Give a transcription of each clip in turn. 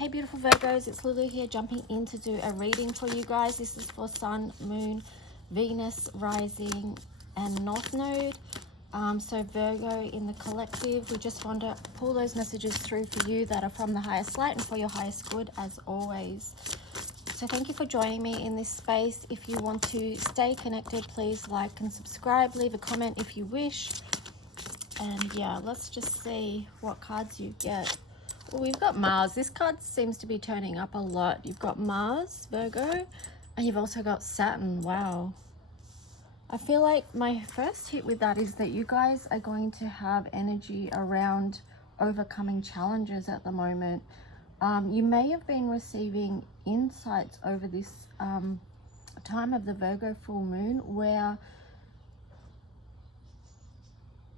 Hey beautiful Virgos, it's Lulu here jumping in to do a reading for you guys. This is for Sun, Moon, Venus, Rising and North Node. So Virgo in the collective, we just want to pull those messages through for you that are from the highest light and for your highest good as always. So thank you for joining me in this space. If you want to stay connected, please like and subscribe, leave a comment if you wish. And yeah, let's just see what cards you get. Well, we've got Mars. This card seems to be turning up a lot. You've got Mars, Virgo, and you've also got Saturn. Wow. I feel like my first hit with that is that you guys are going to have energy around overcoming challenges at the moment. You may have been receiving insights over this time of the Virgo full moon where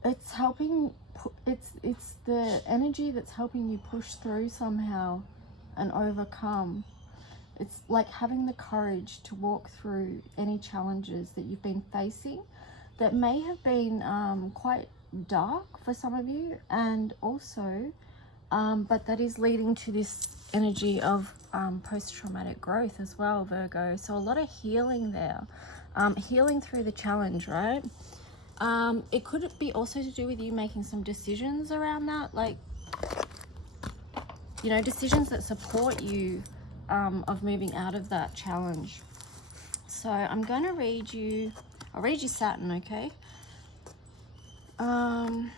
it's helping, it's the energy that's helping you push through somehow and overcome. It's like having the courage to walk through any challenges that you've been facing that may have been quite dark for some of you, and also but that is leading to this energy of post-traumatic growth as well, Virgo. So a lot of healing there, healing through the challenge, right? It could be also to do with you making some decisions around that, like, you know, decisions that support you of moving out of that challenge. So I'm going to read you, I'll read you Saturn, okay? And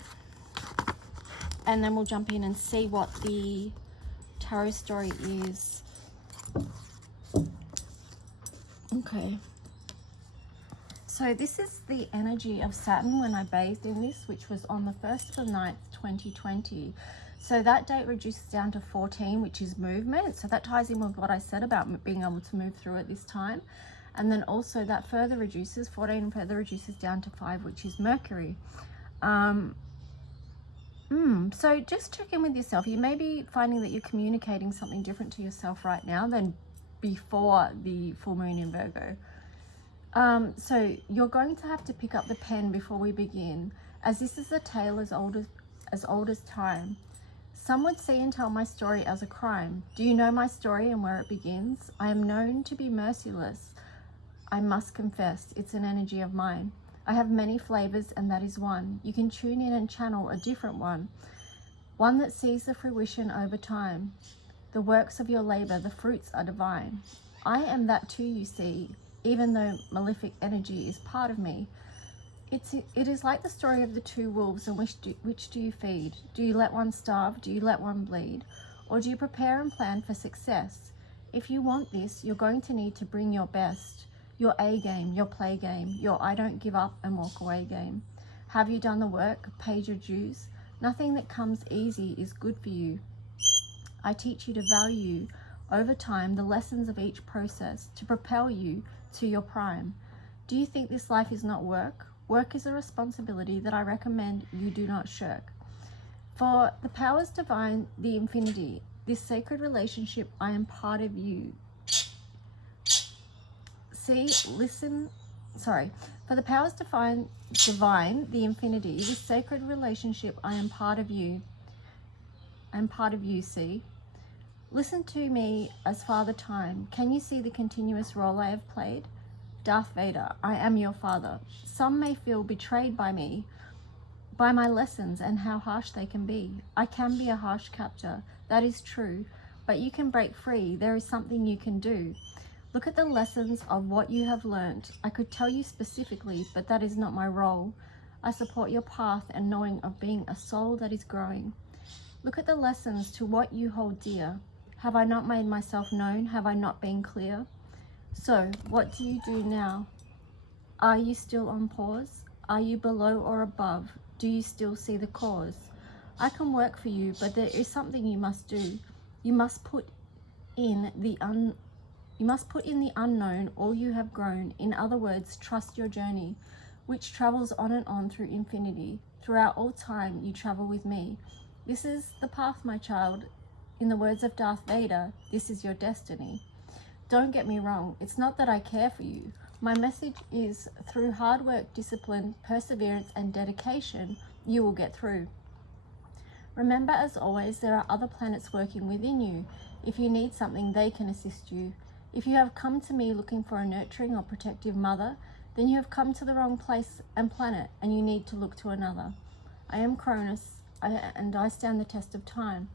then we'll jump in and see what the tarot story is. Okay. So this is the energy of Saturn when I bathed in this, which was on the 1st of the 9th, 2020. So that date reduces down to 14, which is movement. So that ties in with what I said about being able to move through at this time. And then also that further reduces, 14 further reduces down to 5, which is Mercury. So just check in with yourself. You may be finding that you're communicating something different to yourself right now than before the full moon in Virgo. So you're going to have to pick up the pen before we begin, as this is a tale as old as time. Some would see and tell my story as a crime. Do you know my story and where it begins? I am known to be merciless. I must confess, it's an energy of mine. I have many flavors, and that is one. You can tune in and channel a different one that sees the fruition over time. The works of your labor, the fruits are divine. I am that too, you see. Even though malefic energy is part of me, it is like the story of the two wolves, and which do you feed? Do you let one starve? Do you let one bleed? Or do you prepare and plan for success? If you want this, you're going to need to bring your best, your A game, your play game, your I don't give up and walk away game. Have you done the work, paid your dues? Nothing that comes easy is good for you. I teach you to value over time the lessons of each process to propel you to your prime. Do you think this life is not work? Work is a responsibility that I recommend you do not shirk. For the powers divine, the infinity, this sacred relationship, I am part of you. For the powers divine, the infinity, this sacred relationship, I am part of you. I am part of you, see? Listen to me as Father Time. Can you see the continuous role I have played? Darth Vader, I am your father. Some may feel betrayed by me, by my lessons and how harsh they can be. I can be a harsh captor, that is true, but you can break free. There is something you can do. Look at the lessons of what you have learned. I could tell you specifically, but that is not my role. I support your path and knowing of being a soul that is growing. Look at the lessons to what you hold dear. Have I not made myself known? Have I not been clear? So, what do you do now? Are you still on pause? Are you below or above? Do you still see the cause? I can work for you, but there is something you must do. You must put in the unknown all you have grown. In other words, trust your journey, which travels on and on through infinity. Throughout all time, you travel with me. This is the path, my child. In the words of Darth Vader, this is your destiny. Don't get me wrong, it's not that I care for you. My message is through hard work, discipline, perseverance, and dedication, you will get through. Remember, as always, there are other planets working within you. If you need something, they can assist you. If you have come to me looking for a nurturing or protective mother, then you have come to the wrong place and planet, and you need to look to another. I am Cronus, and I stand the test of time.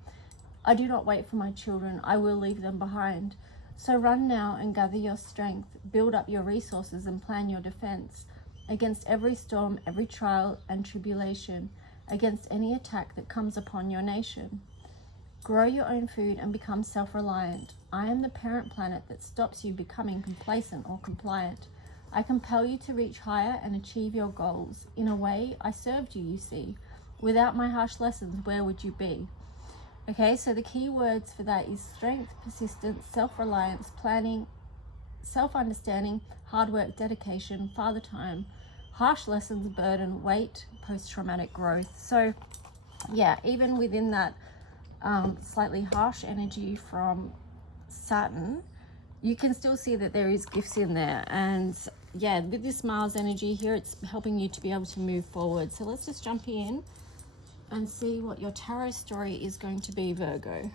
I do not wait for my children. I will leave them behind. So run now and gather your strength, build up your resources and plan your defense against every storm, every trial and tribulation, against any attack that comes upon your nation. Grow your own food and become self-reliant. I am the parent planet that stops you becoming complacent or compliant. I compel you to reach higher and achieve your goals. In a way, I served you, you see. Without my harsh lessons, where would you be? Okay, so the key words for that is strength, persistence, self-reliance, planning, self-understanding, hard work, dedication, father time, harsh lessons, burden, weight, post-traumatic growth. So yeah, even within that slightly harsh energy from Saturn, you can still see that there is gifts in there. And yeah, with this Mars energy here, it's helping you to be able to move forward. So let's just jump in and see what your tarot story is going to be, Virgo.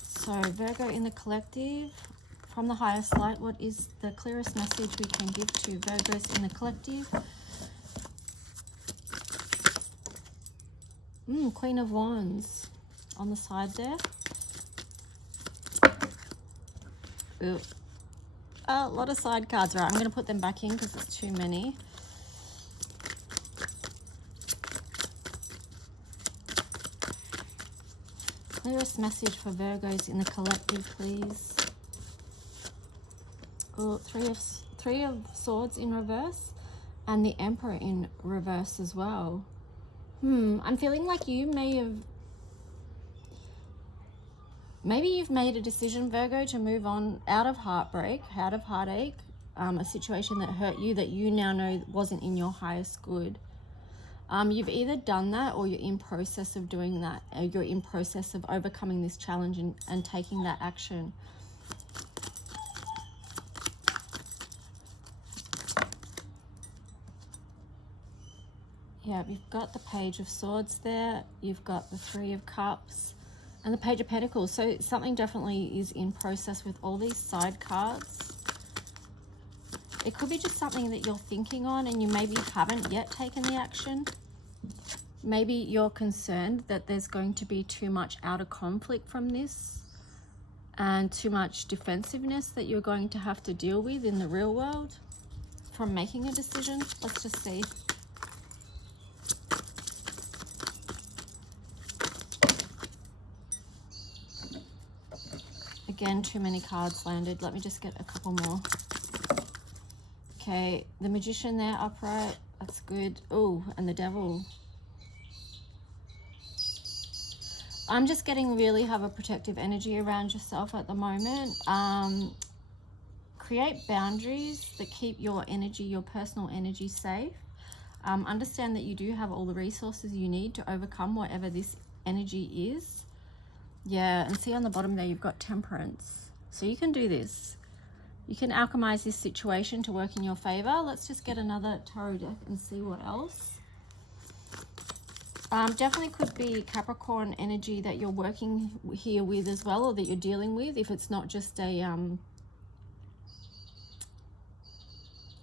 So Virgo in the collective, from the highest light, what is the clearest message we can give to Virgos in the collective? Queen of Wands on the side there. Ooh. A lot of side cards. Right, I'm going to put them back in because it's too many. Clearest message for Virgos in the collective, please. Oh, three of Swords in reverse and the Emperor in reverse as well. I'm feeling like you maybe you've made a decision, Virgo, to move on out of heartbreak, out of heartache, a situation that hurt you that you now know wasn't in your highest good. You've either done that or you're in process of doing that. You're in process of overcoming this challenge and taking that action. Yeah, you've got the Page of Swords there. You've got the Three of Cups and the Page of Pentacles. So something definitely is in process with all these side cards. It could be just something that you're thinking on and you maybe haven't yet taken the action. Maybe you're concerned that there's going to be too much outer conflict from this and too much defensiveness that you're going to have to deal with in the real world from making a decision. Let's just see. Again, too many cards landed. Let me just get a couple more. Okay, the Magician there upright. That's good. Oh, and the Devil. I'm just getting really have a protective energy around yourself at the moment. Create boundaries that keep your energy, your personal energy safe. Understand that you do have all the resources you need to overcome whatever this energy is. Yeah, and see on the bottom there, you've got Temperance. So you can do this. You can alchemize this situation to work in your favor. Let's just get another tarot deck and see what else. Definitely could be Capricorn energy that you're working here with as well, or that you're dealing with, if it's not just a,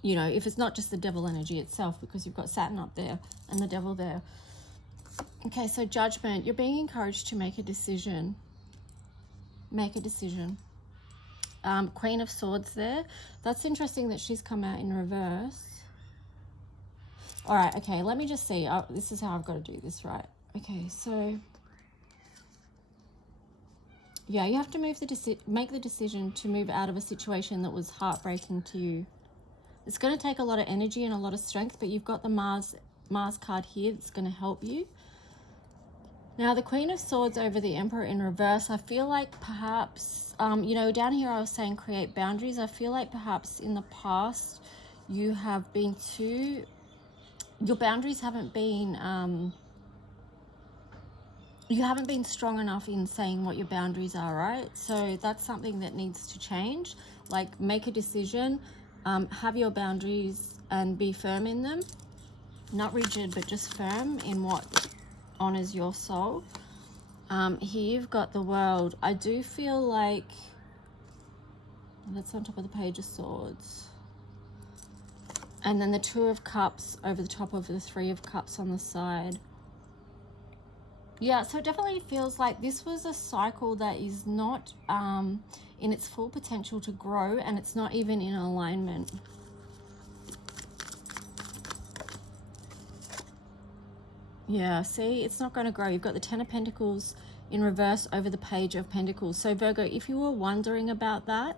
you know, if it's not just the Devil energy itself, because you've got Saturn up there and the Devil there. Okay, so Judgment. You're being encouraged to make a decision. Make a decision. Queen of Swords there. That's interesting that she's come out in reverse. All right, okay, let me just see. This is how I've got to do this, right? Okay, so yeah, you have to make the decision to move out of a situation that was heartbreaking to you. It's going to take a lot of energy and a lot of strength, but you've got the Mars card here that's going to help you. Now, the Queen of Swords over the Emperor in reverse, I feel like perhaps, you know, down here I was saying create boundaries. I feel like perhaps in the past you have been too, your boundaries haven't been, you haven't been strong enough in saying what your boundaries are, right? So that's something that needs to change. Like, make a decision, Have your boundaries and be firm in them. Not rigid, but just firm in what honors your soul. Here you've got the World. I do feel like that's on top of the Page of Swords. And then the Two of Cups over the top of the Three of Cups on the side. Yeah, so it definitely feels like this was a cycle that is not in its full potential to grow, and it's not even in alignment. Yeah, see, it's not going to grow. You've got the Ten of Pentacles in reverse over the Page of Pentacles. So Virgo, if you were wondering about that,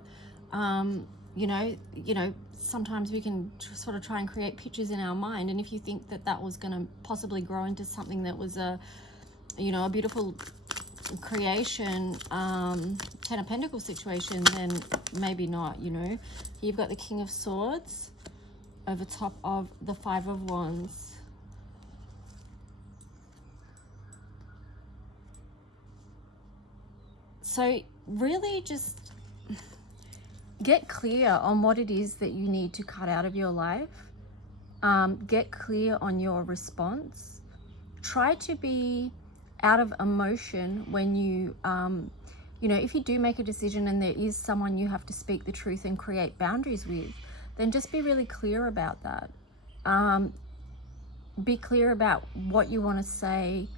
you know, sometimes we can sort of try and create pictures in our mind. And if you think that that was going to possibly grow into something that was a beautiful creation, Ten of Pentacles situation, then maybe not, you know. You've got the King of Swords over top of the Five of Wands. So really just get clear on what it is that you need to cut out of your life. Get clear on your response. Try to be out of emotion when you, if you do make a decision and there is someone you have to speak the truth and create boundaries with, then just be really clear about that. Be clear about what you want to say.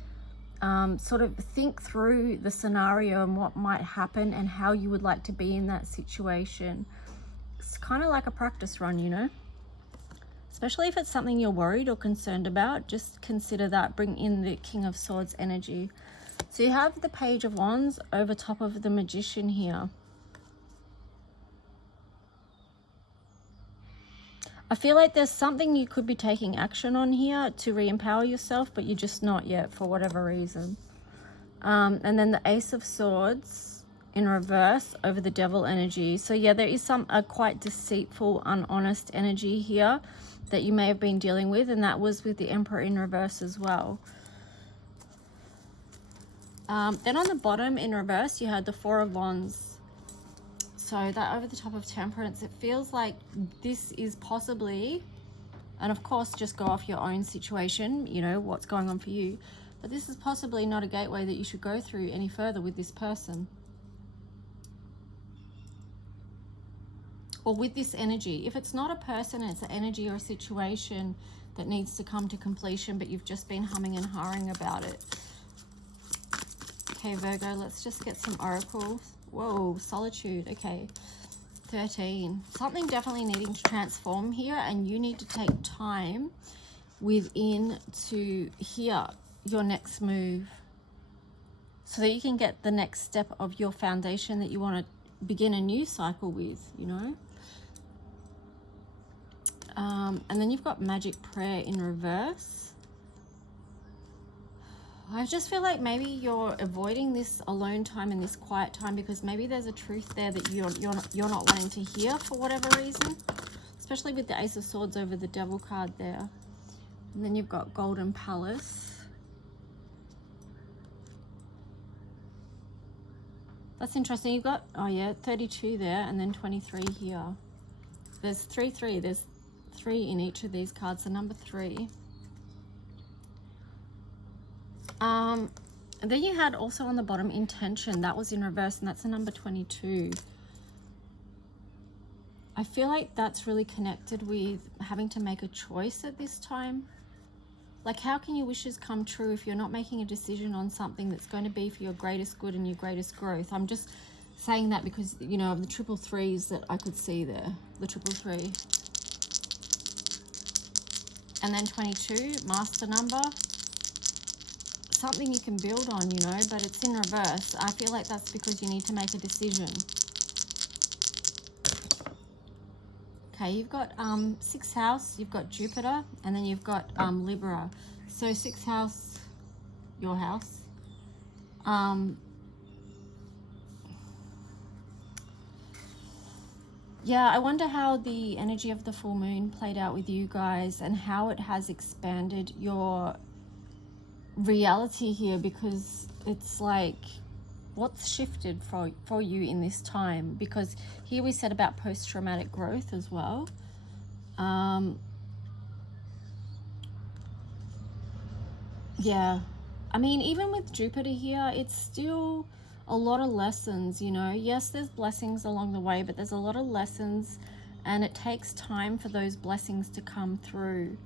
Sort of think through the scenario and what might happen and how you would like to be in that situation. It's kind of like a practice run, you know, especially if it's something you're worried or concerned about. Just consider that. Bring in the King of Swords energy. So you have the Page of Wands over top of the Magician here. I feel like there's something you could be taking action on here to re-empower yourself, but you're just not yet for whatever reason. And then the Ace of Swords in reverse over the Devil energy. So yeah, there is a quite deceitful, unhonest energy here that you may have been dealing with, and that was with the Emperor in reverse as well. Then on the bottom in reverse, you had the Four of Wands. So that over the top of Temperance, it feels like this is possibly, and of course just go off your own situation, you know, what's going on for you, but this is possibly not a gateway that you should go through any further with this person. Or with this energy. If it's not a person, it's an energy or a situation that needs to come to completion, but you've just been humming and hawing about it. Okay, Virgo, let's just get some oracles. Whoa, Solitude. Okay, 13. Something definitely needing to transform here, and you need to take time within to hear your next move so that you can get the next step of your foundation that you want to begin a new cycle with, you know. And then you've got Magic Prayer in reverse. I just feel like maybe you're avoiding this alone time and this quiet time because maybe there's a truth there that you're not wanting to hear for whatever reason, especially with the Ace of Swords over the Devil card there. And then you've got Golden Palace. That's interesting. You've got, oh yeah, 32 there and then 23 here. There's 3. There's 3 in each of these cards, so number 3. And then you had also on the bottom Intention. That was in reverse, and that's a number 22. I feel like that's really connected with having to make a choice at this time. Like, how can your wishes come true if you're not making a decision on something that's going to be for your greatest good and your greatest growth? I'm just saying that because, you know, of the 333s that I could see there. The 333. And then 22, master number. Something you can build on, you know, but it's in reverse. I feel like that's because you need to make a decision. Okay, you've got 6th house, you've got Jupiter, and then you've got Libra. So 6th house, your house. Yeah, I wonder how the energy of the full moon played out with you guys and how it has expanded your reality here, because it's like what's shifted for you in this time, because here we said about post-traumatic growth as well. Yeah, I mean, even with Jupiter here, it's still a lot of lessons, you know. Yes, there's blessings along the way, but there's a lot of lessons, and it takes time for those blessings to come through.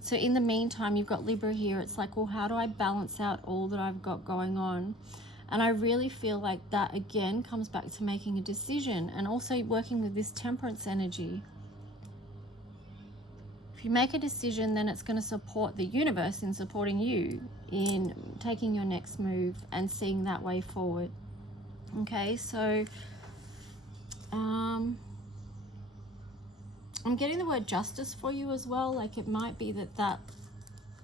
So in the meantime, you've got Libra here. It's like, well, how do I balance out all that I've got going on? And I really feel like that again comes back to making a decision, and also working with this Temperance energy. If you make a decision, then it's going to support the universe in supporting you in taking your next move and seeing that way forward. Okay, so I'm getting the word justice for you as well. Like, it might be that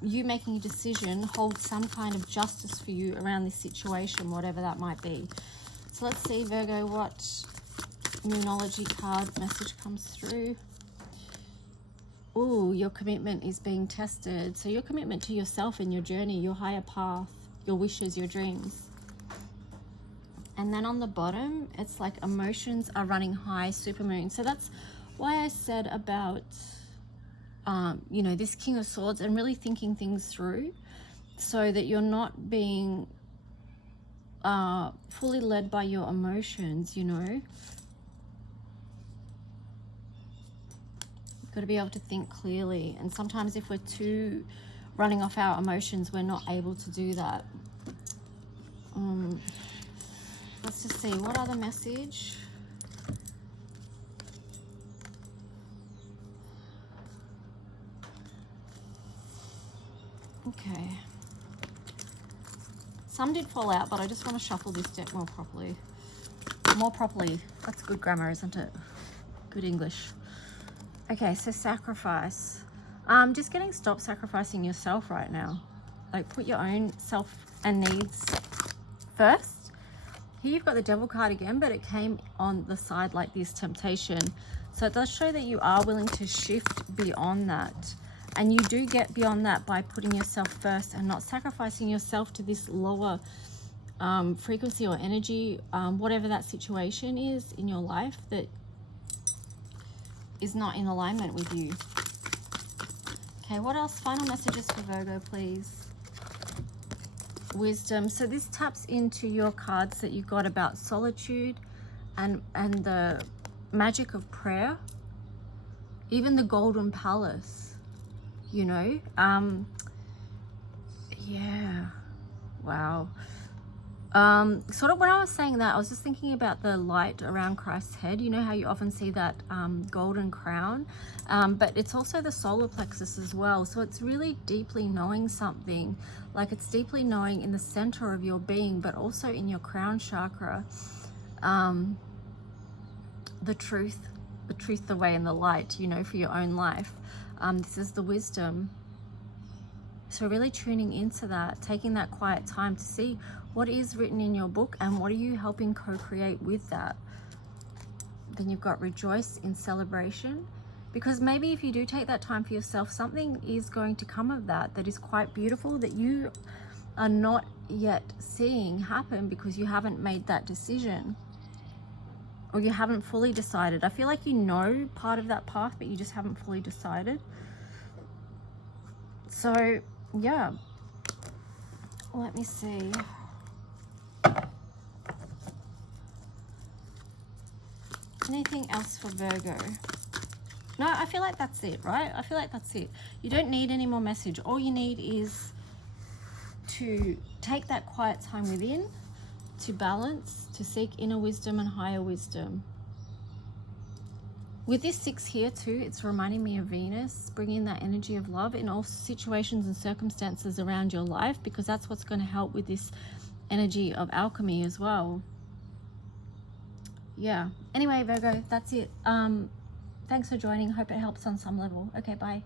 you making a decision holds some kind of justice for you around this situation, whatever that might be. So let's see, Virgo, what Moonology card message comes through. Oh, your commitment is being tested. So your commitment to yourself and your journey, your higher path, your wishes, your dreams. And then on the bottom, it's like emotions are running high, supermoon. So that's why I said about, you know, this King of Swords, and really thinking things through so that you're not being fully led by your emotions, you know. Got to be able to think clearly, and sometimes if we're too running off our emotions, we're not able to do that. Let's just see, what other message? Okay, some did fall out, but I just want to shuffle this deck more properly. That's good grammar, isn't it? Good English. Okay, so sacrifice. Just getting, stop sacrificing yourself right now. Like, put your own self and needs first. Here you've got the Devil card again, but it came on the side like this, temptation. So it does show that you are willing to shift beyond that. And you do get beyond that by putting yourself first and not sacrificing yourself to this lower frequency or energy, whatever that situation is in your life that is not in alignment with you. Okay, what else? Final messages for Virgo, please. Wisdom. So this taps into your cards that you got about solitude and the magic of prayer, even the Golden Palace, you know. Yeah, wow. Sort of when I was saying that, I was just thinking about the light around Christ's head. You know how you often see that golden crown, but it's also the solar plexus as well. So it's really deeply knowing something, like it's deeply knowing in the center of your being, but also in your crown chakra, the truth, the way, and the light, you know, for your own life. This is the wisdom. So really tuning into that, taking that quiet time to see what is written in your book and what are you helping co-create with that. Then you've got rejoice in celebration, because maybe if you do take that time for yourself, something is going to come of that that is quite beautiful, that you are not yet seeing happen because you haven't made that decision, or you haven't fully decided. I feel like you know part of that path, but you just haven't fully decided. So yeah, let me see. Anything else for Virgo? No, I feel like that's it, right? I feel like that's it. You don't need any more message. All you need is to take that quiet time within, to balance, to seek inner wisdom and higher wisdom. With this 6 here too, it's reminding me of Venus, bringing that energy of love in all situations and circumstances around your life, because that's what's going to help with this energy of alchemy as well. Yeah. Anyway, Virgo, that's it. Thanks for joining. Hope it helps on some level. Okay, bye.